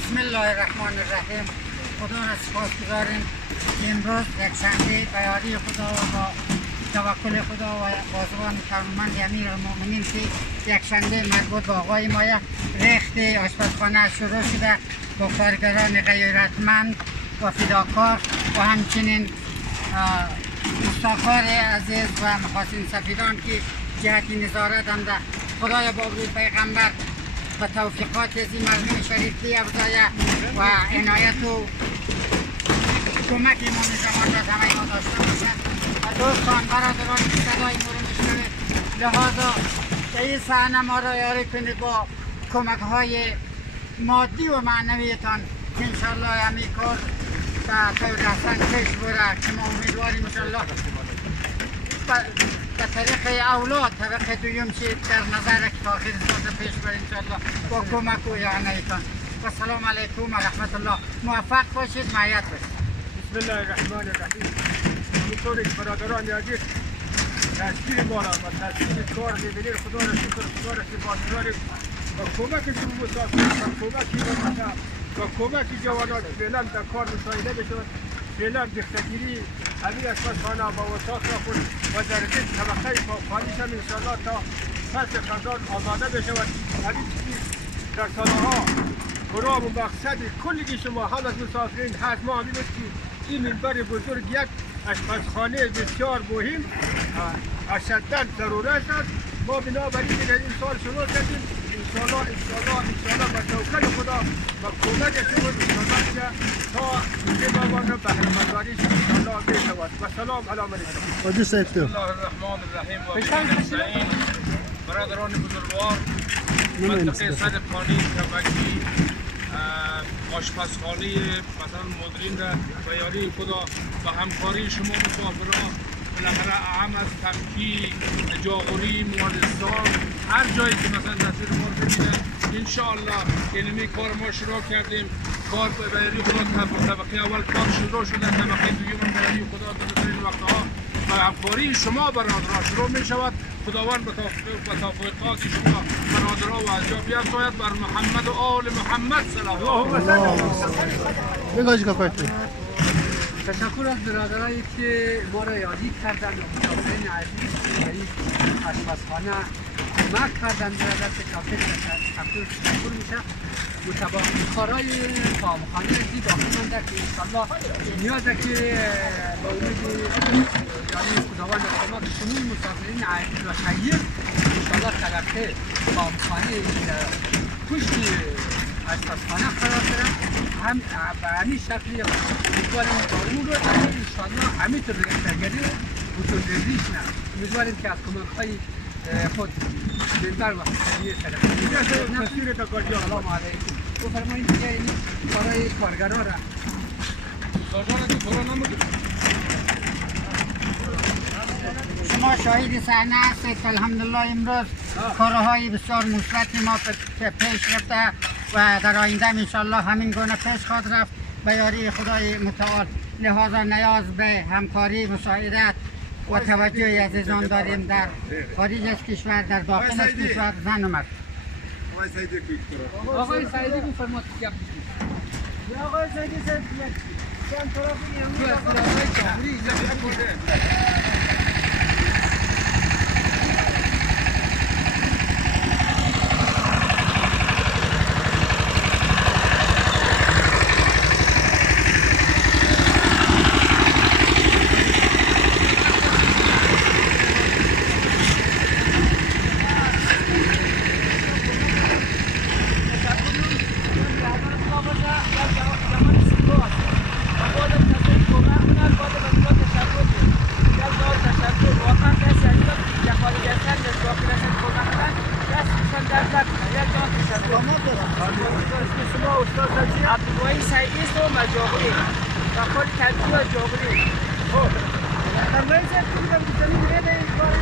بسم الله الرحمن الرحیم. خدا را سپاسگزاریم امروز یکشنبه به یاری خدا و با توکل خدا و بازوان کارمند امیرالمؤمنین که یکشنبه مربوط به آقای ما ریخت آشپزخانه شروع شده با کارگران غیرتمند و فداکار و همچنین مستاکار عزیز و محاسن سفیران که جهت نظارت در خدای با روی پیغمبر و توفیقات از این مردم شریف بیفزایه و عنایت و کمک امام زمان را همه ما داشته باشد و دوستان برادران که صدای ما را میشنوید لحاظا به این صحنه ما را یاری کنید با کمک های مادی و معنویتان که انشاءالله همین کار به طور احسن پیش بره که ما امیدواریم انشاءالله به طریق اولاد طبق دویم چی در نظر که تاخیر ساز پیش بره انشاءالله با کمک و اعنایتان و سلام علیکم و رحمت الله. موفق باشید، معیت باشید. بسم الله الرحمن الرحیم. همونطوری که برادران عزیز تشکیل ما را و تشکیل کار می‌بینید خدا را شکر خدا را سپاسگزاریم و کمک شما مسافرین و کمکی و کمکی جوانان که فعلا در کار مساعده بشود فعلا دختگیری همین آشپزخانه و اتاق را خود و در این طبقه پاک‌خانه‌اش هم انشاءالله تا فصل خزان آماده بشود. همین چیزی در سالها برام و مقصد کلی شما هم از مسافرین هست ما همین است که این منبر بزرگ یک آشپزخانه بسیار مهم اشداً ضرورت است. ما بنابراین در این سال شروع کردیم انشاءالله با توکل خدا و کمک شما انشاءالله که تا امامان را بهره‌مندانیش انشاءالله بشود و سلام علی من بسم الله الرحمن الرحیم و نستعین. برادران بزرگوار منطقه صدقانی کبکی آشپزخانه مثلا مدرین را به یاری خدا و همکاری شما مسافران بالاخره اهم از تمکی جاغوری موالستان هر جایی که مثلا نصیر ما ببینن انشاءالله اینمی کار ما شروع کردیم. کار به یاری خدا طبقه اول کار شروع شده، طبقه دوم به یاری خدا در این وقتها و همکاری شما برادران شروع می شود. خداوند به توفیقات شما برادران و عجاب بیفزاید بر محمد و آل محمد صلی الله علیه و سلم. تشکر از برادرایی که ما را یادی کردن و مسافرین عزیز در این آشپزخانه کمک کردن برادر که تشکر میشه. کارهای خامخانه که باقی مانده که انشاءالله نیازه که با امید یعنی خداوند کمک شما مسافرین عزیز و خیر انشاءالله طبقه خامخانه پشت آشپزخانه قرار دارم هم به همین شکلی امیدواریم با اون رو انشاءالله همینطور دخترگری بزرگریش نه امیدواریم که از کمک‌های خود منبر و خیریه سلام علیکم بفرمایید که این کارهای کارگرها را شما شاهد صحنه هستید که الحمدلله امروز کارهای بسیار مثبتی ما پیش رفته و در آینده انشاءالله همین گونه پیش خواهد رفت به یاری خدای متعال. لحاظا نیاز به همکاری مساعدت و توجه عزیزان داریم در خارج از کشور، در داخل از کشور، زن و مرد. آقای سعیدی بفرمایید که آقای سعیدی چند طرفی عبدالوهی سعیدی است و مجاوری و خود تنجیه جاوری. در مایز کنیم که زمین بده این کار